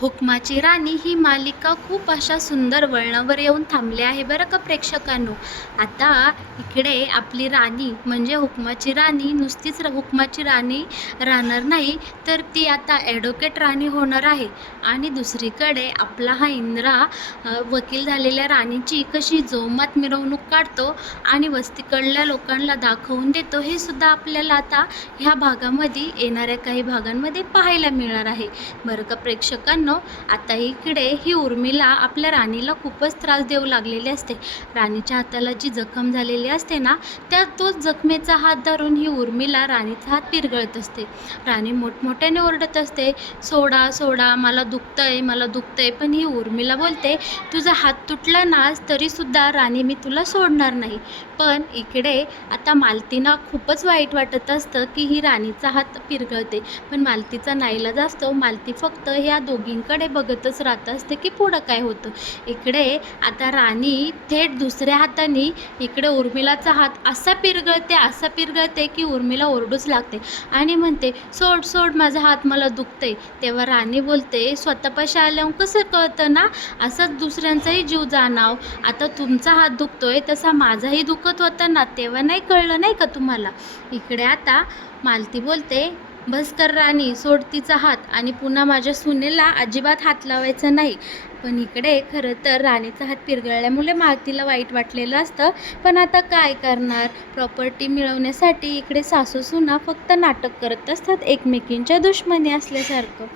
हुकमाची राणी ही मालिका खूप अशा सुंदर वळणावर येऊन थांबली आहे बरं का प्रेक्षकांनो. आता इकडे आपली राणी म्हणजे हुकमाची राणी नुसतीच हुकमाची राणी राहणार नाही, तर ती आता ॲडव्होकेट राणी होणार आहे. आणि दुसरीकडे आपला हा इंद्रा वकील झालेल्या राणीची कशी जोमात मिरवणूक काढतो आणि वस्तीकडल्या लोकांना दाखवून देतो, हे सुद्धा आपल्याला आता ह्या भागामध्ये येणाऱ्या काही भागांमध्ये पाहायला मिळणार आहे बरं का प्रेक्षकांनो. आता इकडे ही उर्मिला आपल्या राणीला खूपच त्रास देऊ लागलेली असते. राणीच्या हाताला जी जखम झालेली असते ना, त्या तोच जखमेचा हात धरून ही उर्मिला राणीचा हात पिरगळत असते. राणी मोठमोठ्याने ओरडत असते, सोडा सोडा, मला दुखतंय मला दुखतंय. पण ही उर्मिला बोलते, तुझा हात तुटला ना तरीसुद्धा राणी मी तुला सोडणार नाही. पण इकडे आता मालतीला खूपच वाईट वाटत असतं की ही राणीचा हात पिरगळते, पण मालतीचा नाईलाज असतो. मालती फक्त ह्या दोघींकडे बघतच राहत असते की पुढं काय होतं. इकडे आता राणी थेट दुसऱ्या हाताने इकडे उर्मिलाचा हात असा पिरगळते की उर्मिला ओरडूच लागते आणि म्हणते, सोड सोड माझा हात, मला दुखतंय. तेव्हा राणी बोलते, स्वतःपाशी आल्यावर कसं कळतं ना, असंच दुसऱ्यांचाही जीव जाणाव. आता तुमचा हात दुखतोय तसा माझाही दुखत होता ना, तेव्हा नाही कळलं नाही का तुम्हाला. इकडे आता मालती बोलते, बस कर राणी, सोड तिचा हात आणि पुन्हा माझ्या सुनेला अजिबात हात लावायचा नाही. पण इकडे खरं तर राणीचा हात पिरगळल्यामुळे मालतीला वाईट वाटलेलं असतं. पण आता काय करणार, प्रॉपर्टी मिळवण्यासाठी इकडे सासू सुना फक्त नाटक करत असतात, एकमेकींच्या दुश्मनी असल्यासारखं.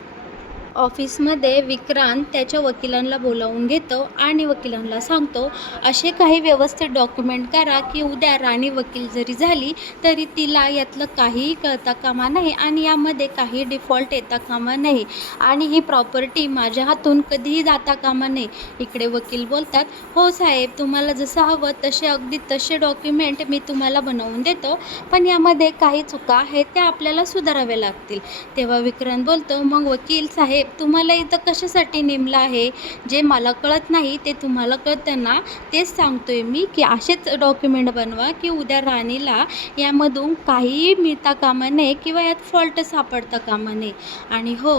ऑफिसमध्ये विक्रांत त्याच्या वकिलांना बोलावून घेतो आणि वकिलांना सांगतो, असे काही व्यवस्थित डॉक्युमेंट करा की उद्या राणी वकील जरी झाली तरी तिला यातलं काहीही कळता कामा नाही आणि यामध्ये काही डिफॉल्ट येता कामा नाही आणि ही प्रॉपर्टी माझ्या हातून कधीही जाता कामा नाही. इकडे वकील बोलतात, हो साहेब, तुम्हाला जसं हवं तसे अगदी तसे डॉक्युमेंट मी तुम्हाला बनवून देतो, पण यामध्ये काही चुका आहेत त्या आपल्याला सुधाराव्या लागतील. तेव्हा विक्रांत बोलतो, मग वकील साहेब, तुम्हाला इथं कशासाठी नेमलं आहे? जे मला कळत नाही ते तुम्हाला कळतं ना, तेच सांगतोय मी की असेच डॉक्युमेंट बनवा की उद्या राणीला यामधून काहीही मिळता कामा नये किंवा यात फॉल्ट सापडता कामा नये. आणि हो,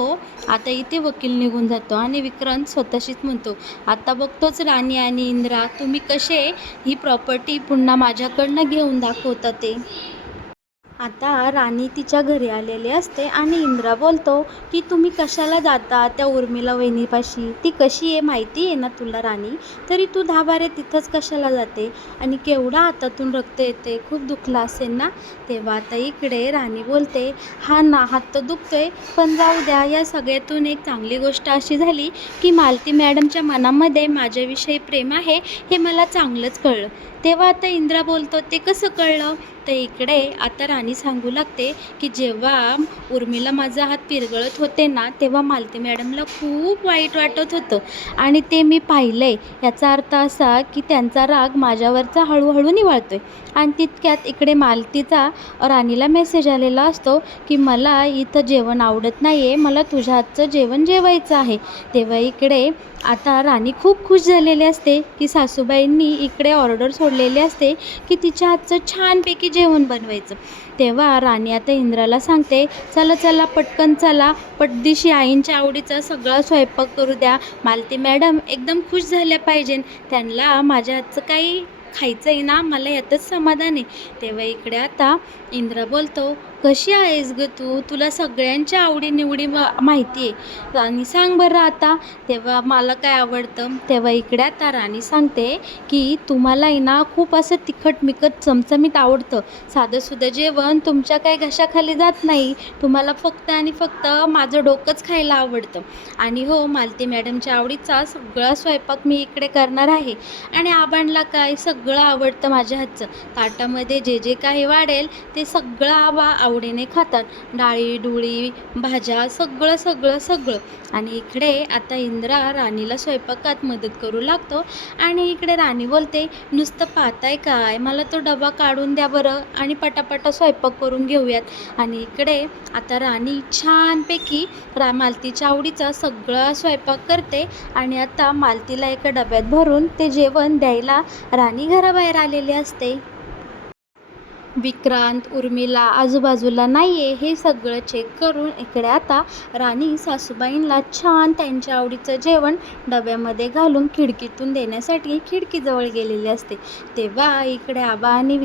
आता इथे वकील निघून जातो आणि विक्रांत स्वतःशीच म्हणतो, आता बघतोच राणी आणि इंद्रा, तुम्ही कसे ही प्रॉपर्टी पुन्हा माझ्याकडनं घेऊन दाखवता ते. आता राणी तिच्या घरी आलेली असते आणि इंद्रा बोलतो की तुम्ही कशाला जाता त्या उर्मिला वहिनीपाशी, ती कशी आहे माहिती आहे ना तुला राणी, तरी तू 10 तिथंच कशाला जाते आणि केवढा हातातून रक्त येते, खूप दुखलं असेल ना. तेव्हा आता इकडे राणी बोलते, हा ना, हात तर दुखतोय, पण जाऊ द्या. या सगळ्यातून एक चांगली गोष्ट अशी झाली की मालती मॅडमच्या मनामध्ये माझ्याविषयी प्रेम आहे हे मला चांगलंच कळलं. तेव्हा आता इंद्रा बोलतो, ते कसं कळलं? तर इकडे आता राणी सांगू लागते की जेव्हा उर्मिला माझा हात पिरगळत होते ना, तेव्हा मालती मॅडमला खूप वाईट वाटत होतं आणि ते मी पाहिलं आहे. याचा अर्थ असा की त्यांचा राग माझ्यावरचा हळूहळू निवळतो आहे. आणि तितक्यात इकडे मालतीचा राणीला मेसेज आलेला असतो की मला इथं जेवण आवडत नाही आहे, मला तुझ्या हातचं जेवण जेवायचं आहे. तेव्हा इकडे आता राणी खूप खुश झालेली असते की सासूबाईंनी इकडे ऑर्डर सोडलेली असते की तिच्या हातचं छानपैकी जेवण बनवायचं. तेव्हा राणी आता इंद्राला सांगते, चला चला पटकन चला, पटदिशी आईंच्या आवडीचा सगळा स्वयंपाक करू द्या. मालती मॅडम एकदम खुश झाल्या पाहिजे, त्यांना माझ्या हातचं काही खायचं आहे ना, मला यातच समाधान आहे. तेव्हा इकडे आता इंद्रा बोलतो, कशी आहेस ग तू, तुला सगळ्यांच्या आवडीनिवडी माहिती आहे आणि सांग बरं आता. तेव्हा मला काय आवडतं. तेव्हा इकडे आता राणी सांगते की तुम्हाला आहे ना खूप असं तिखट मिखट चमचमीत आवडतं, साधंसुधं जेवण तुमच्या काही घशाखाली जात नाही, तुम्हाला फक्त आणि फक्त माझं डोकंच खायला आवडतं. आणि हो, मालती मॅडमच्या आवडीचा सगळा स्वयंपाक मी इकडे करणार आहे आणि आबांना काय सगळं आवडतं माझ्या हातचं. ताटामध्ये जे जे काही वाढेल ते सगळं आबा आवडीने खातात, डाळी डुळी भाज्या सगळं सगळं सगळं. आणि इकडे आता इंद्रा राणीला स्वयंपाकात मदत करू लागतो आणि इकडे राणी बोलते, नुसतं पाहताय काय, मला तो डबा काढून द्या बरं आणि पटापटा स्वयंपाक करून घेऊयात. आणि इकडे आता राणी छानपैकी मालतीच्या आवडीचा सगळा स्वयंपाक करते आणि आता मालतीला एका डब्यात भरून ते जेवण द्यायला राणी घराबाहेर आलेली असते. विक्रांत, उर्मिला आजूबाजूला नाही आहे हे सगळं चेक करून इकडे आता राणी सासूबाईंना छान त्यांच्या आवडीचं जेवण डब्यामध्ये घालून खिडकीतून देण्यासाठी खिडकीजवळ गेलेली असते. तेव्हा इकडे आबा आणि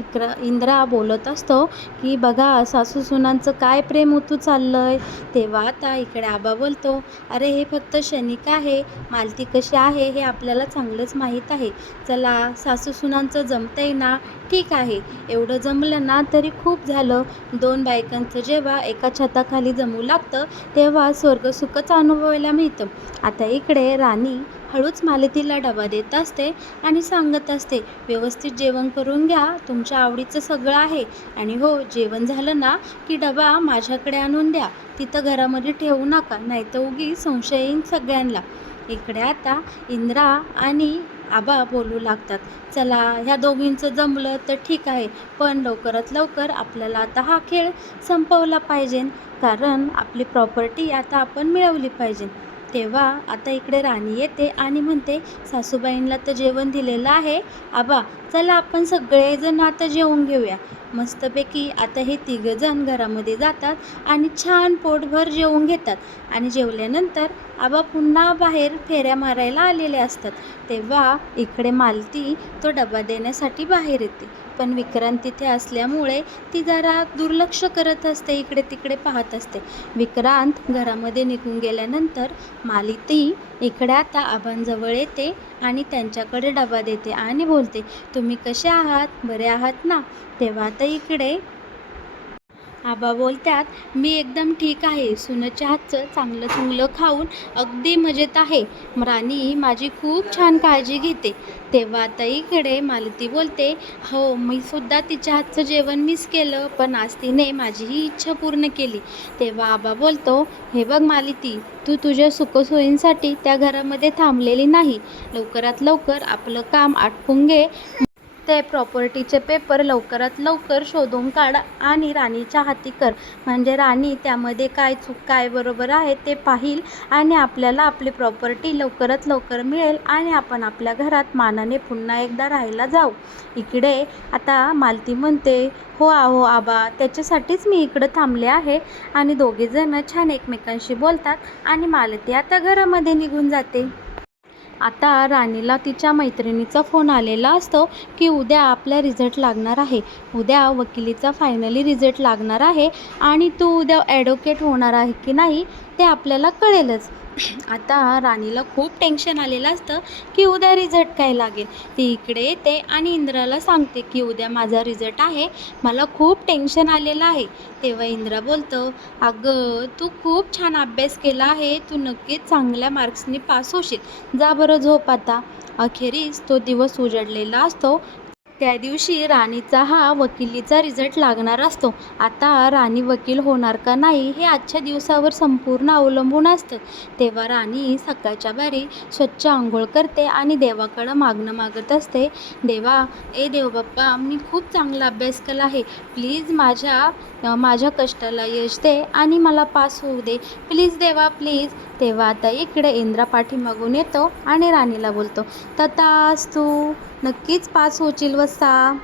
इंद्रा बोलत असतो की बघा सासू सुनांचं काय प्रेम उतू चाललंय. तेव्हा आता इकडे आबा बोलतो, अरे हे फक्त क्षणिक आहे, मालती कशी आहे हे आपल्याला चांगलंच माहीत आहे. चला सासू सुनांचं जमतंय ना, ठीक आहे, एवढं जमलं ना तरी खूप झालं. दोन बायकांचं जेव्हा एका छताखाली जमू लागतं तेव्हा स्वर्गसुखच अनुभवायला मिळतं. आता इकडे राणी हळूच मालतीला डबा देत असते आणि सांगत असते, व्यवस्थित जेवण करून घ्या, तुमच्या आवडीचं सगळं आहे. आणि हो, जेवण झालं ना की डबा माझ्याकडे आणून द्या, तिथं घरामध्ये ठेवू नका, नाहीतर उगीच संशय येईन सगळ्यांना. इकडे आता इंद्रा आणि आबा बोलू लागतात, चला ह्या दोघींचं जमलं तर ठीक आहे, पण लवकरात लवकर आपल्याला आता हा खेळ संपवला पाहिजे, कारण आपली प्रॉपर्टी आता आपण मिळवली पाहिजे. तेव्हा आता इकडे राणी येते आणि म्हणते, सासूबाईंना तर जेवण दिलेलं आहे, आबा चला आपण सगळेजण आता जेवून घेऊया. मस्तपैकी आता हे तिघंजण घरामध्ये जातात आणि छान पोटभर जेवून घेतात. आणि जेवल्यानंतर आबा पुन्हा बाहेर फेऱ्या मारायला आलेले असतात. तेव्हा इकडे मालती तो डबा देण्यासाठी बाहेर येते, पण विक्रांत तिथे असल्यामुळे ती जरा दुर्लक्ष करत असते, इकडे तिकडे पाहत असते. विक्रांत घरामध्ये निघून गेल्यानंतर मालती इकडे आता आबांजवळ येते आणि त्यांच्याकडे डबा देते आणि बोलते, तुम्ही कसे आहात, बरे आहात ना. तेव्हा आता इकडे आबा बोलतात, मी एकदम ठीक आहे, सुनेच्या हातचं चांगलं चुंगलं खाऊन अगदी मजेत आहे, राणी माझी खूप छान काळजी घेते. तेव्हा आता इकडे मालती बोलते, हो मी सुद्धा तिच्या हातचं जेवण मिस केलं, पण आज तिने माझी ही इच्छा पूर्ण केली. तेव्हा आबा बोलतो, हे बघ मालती, तू तुझ्या सुखसोयींसाठी त्या घरामध्ये थांबलेली नाही, लवकरात लवकर आपलं काम आटपून घे. ते प्रॉपर्टीचे पेपर लवकरात लवकर शोधून काढ आणि राणीच्या हाती कर, म्हणजे राणी त्यामध्ये काय चूक काय बरोबर आहे ते पाहील आणि आपल्याला आपली प्रॉपर्टी लवकरात लवकर मिळेल आणि आपण आपल्या घरात मानाने पुन्हा एकदा राहायला जाऊ. इकडे आता मालती म्हणते, हो आहो आबा, त्याच्यासाठीच मी इकडं थांबले आहे. आणि दोघेजण छान एकमेकांशी बोलतात आणि मालती आता घरामध्ये निघून जाते. आता राणीला तिच्या मैत्रिणीचा फोन आलेला असतो की उद्या आपला रिझल्ट लागणार आहे, उद्या वकिलीचा फायनली रिझल्ट लागणार आहे आणि तू उद्या ॲडव्होकेट होणार आहे की नाही ते आपल्याला कळेलच. आता राणीला खूप टेन्शन आलेलं असतं की उद्या रिझल्ट काय लागेल. ती इकडे येते आणि इंद्राला सांगते की उद्या माझा रिझल्ट आहे, मला खूप टेन्शन आलेलं आहे. तेव्हा इंद्रा बोलतो, अगं तू खूप छान अभ्यास केला आहे, तू नक्कीच चांगल्या मार्क्सनी पास होशील, जा बरं झोप आता. अखेरीस तो दिवस उजडलेला असतो. त्या दिवशी राणीचा हा वकिलीचा रिझल्ट लागणार असतो. आता राणी वकील होणार का नाही हे आजच्या दिवसावर संपूर्ण अवलंबून असतं. तेव्हा राणी सकाळच्या बारी स्वच्छ आंघोळ करते आणि देवाकडं मागणं मागत असते, देवा, ए देवबाप्पा, मी खूप चांगला अभ्यास केला आहे, प्लीज माझ्या कष्टाला यश दे आणि मला पास होऊ दे, प्लीज देवा प्लीज. तेव्हा आता इकडे इंद्रा पाठीमागून येतो आणि राणीला बोलतो, तथास्तु, नक्कीच पास होशील वसा.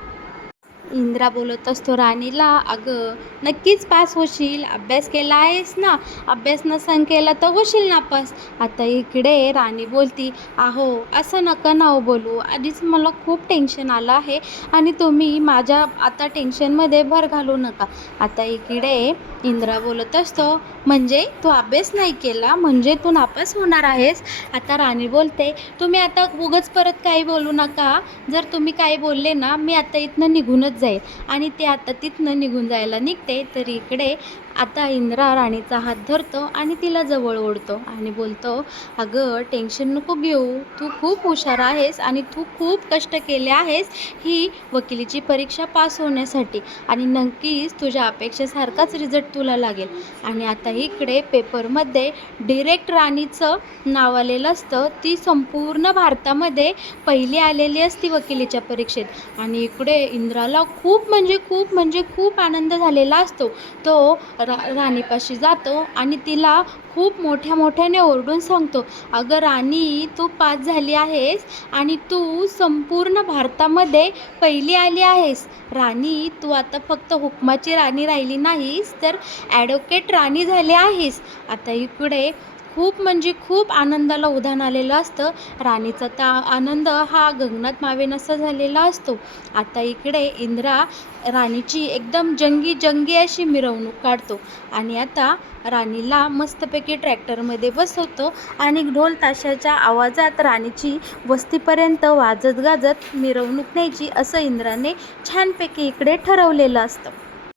इंद्रा बोलत असतो राणीला, अगं नक्कीच पास होशील, अभ्यास केला आहेस ना, अभ्यास नसन केला तर होशील नापास. आता इकडे राणी बोलती, अहो असं नका ना हो बोलू, आधीच मला खूप टेन्शन आलं आहे आणि तुम्ही माझ्या आता टेन्शनमध्ये भर घालू नका. आता इकडे इंद्रा बोलत असतो, म्हणजे तू अभ्यास नाही केला म्हणजे तू नापास होणार आहेस. आता राणी बोलते, तुम्ही आता उगाच परत काही बोलू नका, जर तुम्ही काही बोलले ना मी आता इथनं निघूनच जाईल. आणि ते आता तिथनं निघून जायला निघते तर इकडे आता इंद्रा राणीचा हात धरतो आणि तिला जवळ ओढतो आणि बोलतो, अगं टेन्शन नको घेऊ, तू खूप हुशार आहेस आणि तू खूप कष्ट केले आहेस ही वकिलीची परीक्षा पास होण्यासाठी आणि नक्कीच तुझ्या अपेक्षेसारखाच रिझल्ट तुला लागेल. आणि आता इकडे पेपरमध्ये डिरेक्ट राणीचं नाव आलेलं असतं, ती संपूर्ण भारतामध्ये पहिली आलेली असती वकिलीच्या परीक्षेत. आणि इकडे इंद्राला खूप म्हणजे खूप आनंद झालेला असतो. तो राणीपाशी जातो आणि तिला खूप मोठ्या मोठ्याने ओरडून सांगतो, अगं राणी, तू पास झाली आहेस आणि तू संपूर्ण भारतामध्ये पहिली आली आहेस. राणी, तू आता फक्त हुकमाची राणी राहिली नाहीस, तर ॲडव्होकेट राणी झाली आहेस. आता इकडे खूप म्हणजे खूप आनंदाला उधाण आलेलं असतं. राणीचा त्या आनंद हा गगनात मावेनासा झालेला असतो. आता इकडे इंद्रा राणीची एकदम जंगी अशी मिरवणूक काढतो आणि आता राणीला मस्तपैकी ट्रॅक्टरमध्ये बसवतो आणि ढोल ताशाच्या आवाजात राणीची वस्तीपर्यंत वाजत गाजत मिरवणूक न्यायची असं इंद्राने छानपैकी इकडे ठरवलेलं असतं.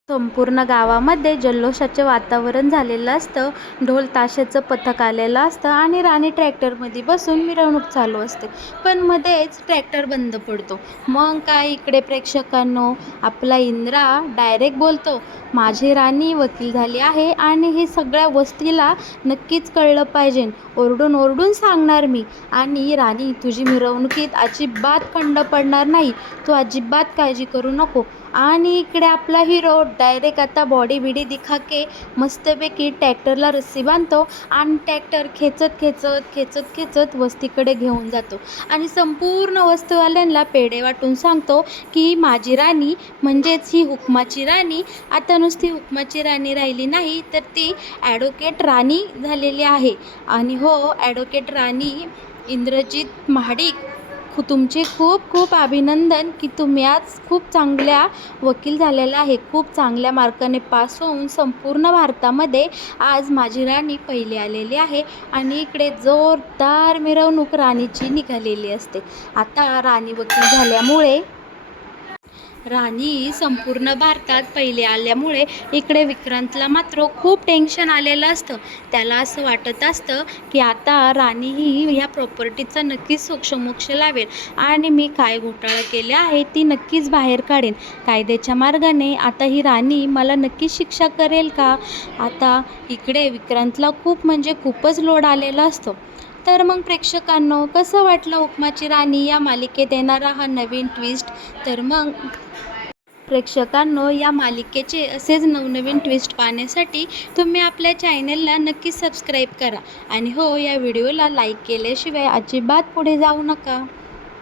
संपूर्ण गावामध्ये जल्लोषाचे वातावरण झालेलं असतं. ढोल ताशाचं पथक आलेलं असतं आणि राणी ट्रॅक्टरमध्ये बसून मिरवणूक चालू असते. पण मध्येच ट्रॅक्टर बंद पडतो. मग काय इकडे प्रेक्षकांनो, आपला इंद्रा डायरेक्ट बोलतो, माझी राणी वकील झाली आहे आणि हे सगळ्या वस्तीला नक्कीच कळलं पाहिजे. ओरडून ओरडून सांगणार मी. आणि राणी, तुझी मिरवणुकीत अजिबात खंड पडणार नाही. तू अजिबात काळजी करू नको. आणि इकडे आपला हिरो डायरेक्ट आता बॉडी बिडी दिखा के मस्तपैकी ट्रॅक्टरला रस्सी बांधतो आणि ट्रॅक्टर खेचत वस्तीकडे घेऊन जातो आणि संपूर्ण वस्तीवाल्यांना पेढे वाटून सांगतो की माझी राणी म्हणजेच ही हुकमाची राणी आता नुसती हुकमाची राणी राहिली नाही, तर ती ॲडव्होकेट राणी झालेली आहे. आणि हो, ॲडव्होकेट राणी इंद्रजित महाडिक, तुमचे खूप खूप अभिनंदन की तुम्ही आज खूप चांगल्या वकील झालेला आहे. खूप चांगल्या मार्काने पास होऊन संपूर्ण भारतामध्ये आज माझी राणी पहिली आलेली आहे. आणि इकडे जोरदार मिरवणूक राणीची निघालेली असते. आता राणी वकील झाल्यामुळे राणी संपूर्ण भारतात पहिले आल्यामुळे इकडे विक्रांतला मात्र खूप टेन्शन आलेलं असतं. त्याला असं वाटत असतं की आता राणी ही ह्या प्रॉपर्टीचा नक्कीच सोक्षमोक्ष लावेल आणि मी काय घोटाळा केले आहे ती नक्कीच बाहेर काढेन. कायद्याच्या मार्गाने आता ही राणी मला नक्कीच शिक्षा करेल का? आता इकडे विक्रांतला खूप म्हणजे खूपच लोड आलेला असतो. तर मग प्रेक्षकांनो, कसं वाटलं हुकमाची राणी या मालिकेत येणारा हा नवीन ट्विस्ट? तर मग प्रेक्षकांनो, या मालिकेचे असेच नवनवीन ट्विस्ट पाहण्यासाठी तुम्ही आपल्या चॅनलला नक्की सबस्क्राईब करा आणि हो, या व्हिडिओला लाईक केल्याशिवाय अजिबात पुढे जाऊ नका.